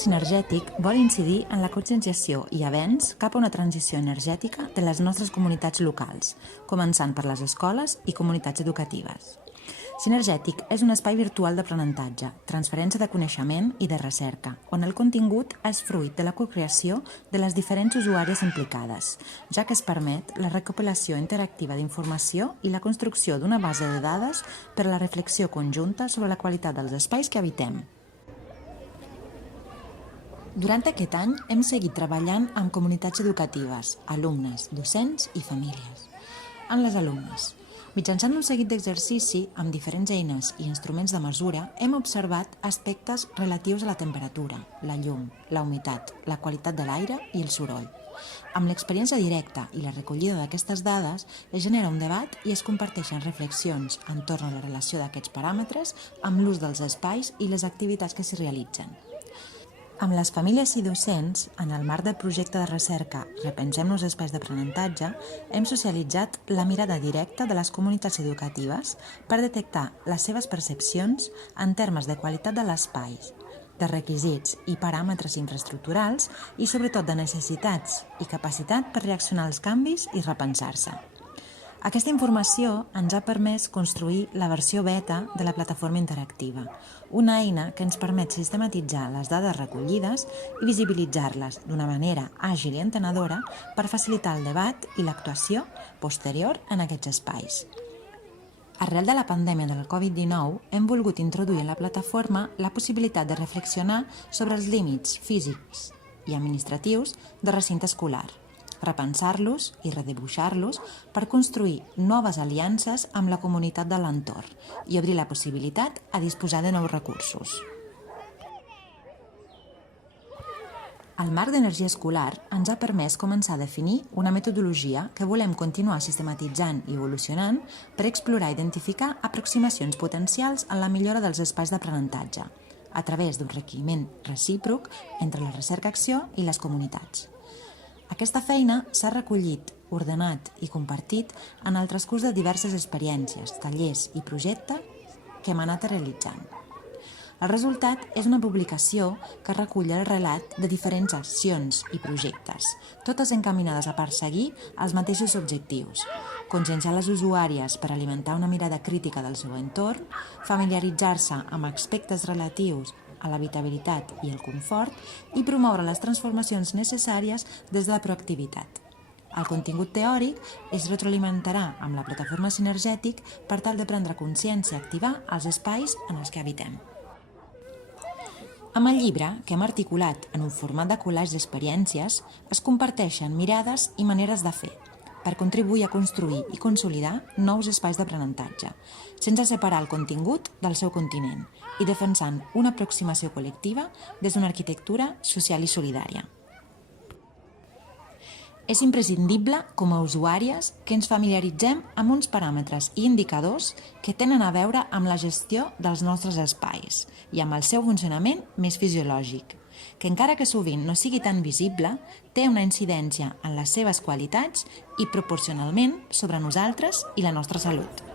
sinergètic vol incidir en la conscienciació i avenç cap a una transició energètica de les nostres comunitats locals, començant per les escoles i comunitats educatives. Sinergètic és un espai virtual d'aprenentatge, transferència de coneixement i de recerca, on el contingut és fruit de la cocreació de les diferents usuàries implicades, ja que es permet la recopilació interactiva d'informació i la construcció d'una base de dades per a la reflexió conjunta sobre la qualitat dels espais que habitem. Durant aquest any hem seguit treballant amb comunitats educatives, alumnes, docents i famílies. En les alumnes, mitjançant un seguit d'exercici amb diferents eines i instruments de mesura, hem observat aspectes relatius a la temperatura, la llum, la humitat, la qualitat de l'aire i el soroll. Amb l'experiència directa i la recollida d'aquestes dades, es genera un debat i es comparteixen reflexions entorn a la relació d'aquests paràmetres amb l'ús dels espais i les activitats que s'hi realitzen. Amb les famílies i docents, en el marc del projecte de recerca Repensem-nos espais d'aprenentatge, hem socialitzat la mirada directa de les comunitats educatives per detectar les seves percepcions en termes de qualitat de l'espai, de requisits i paràmetres infraestructurals i sobretot de necessitats i capacitat per reaccionar als canvis i repensar-se. Aquesta informació ens ha permès construir la versió beta de la plataforma interactiva, una eina que ens permet sistematitzar les dades recollides i visibilitzar-les d'una manera àgil i entenedora per facilitar el debat i l'actuació posterior en aquests espais. Arrel de la pandèmia del Covid-19, hem volgut introduir en la plataforma la possibilitat de reflexionar sobre els límits físics i administratius del recinte escolar, repensar-los i redibuixar-los per construir noves aliances amb la comunitat de l'entorn i obrir la possibilitat a disposar de nous recursos. El marc d'energia escolar ens ha permès començar a definir una metodologia que volem continuar sistematitzant i evolucionant per explorar i identificar aproximacions potencials en la millora dels espais d'aprenentatge, a través d'un requeriment recíproc entre la recerca-acció i les comunitats. Aquesta feina s'ha recollit, ordenat i compartit en el transcurs de diverses experiències, tallers i projectes que hem anat realitzant. El resultat és una publicació que recull el relat de diferents accions i projectes, totes encaminades a perseguir els mateixos objectius: conscienciar les usuàries per alimentar una mirada crítica del seu entorn, familiaritzar-se amb aspectes relatius a l'habitabilitat i el confort i promoure les transformacions necessàries des de la proactivitat. El contingut teòric es retroalimentarà amb la plataforma Sinergètic per tal de prendre consciència i activar els espais en els que habitem. Amb el llibre, que hem articulat en un format de collage d'experiències, es comparteixen mirades i maneres de fer, per contribuir a construir i consolidar nous espais d'aprenentatge, sense separar el contingut del seu continent i defensant una aproximació col·lectiva des d'una arquitectura social i solidària. És imprescindible, com a usuàries, que ens familiaritzem amb uns paràmetres i indicadors que tenen a veure amb la gestió dels nostres espais i amb el seu funcionament més fisiològic, que encara que sovint no sigui tan visible, té una incidència en les seves qualitats i proporcionalment sobre nosaltres i la nostra salut.